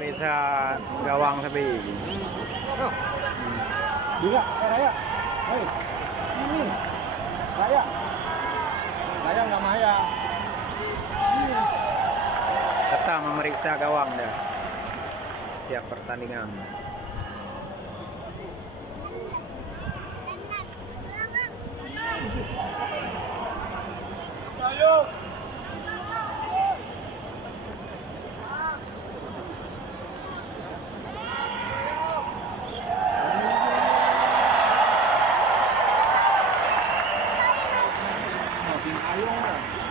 periksa gawang sapi. Oh. Juga, Raya. Hei. Sini. Raya. Raya nggak Maya. Tetap memeriksa gawang dah setiap pertandingan. Ayo. Sing ayung.